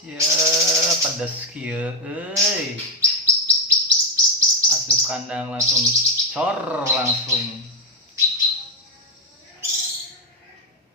Ya pedes kieu euy. Asup kandang langsung cor langsung.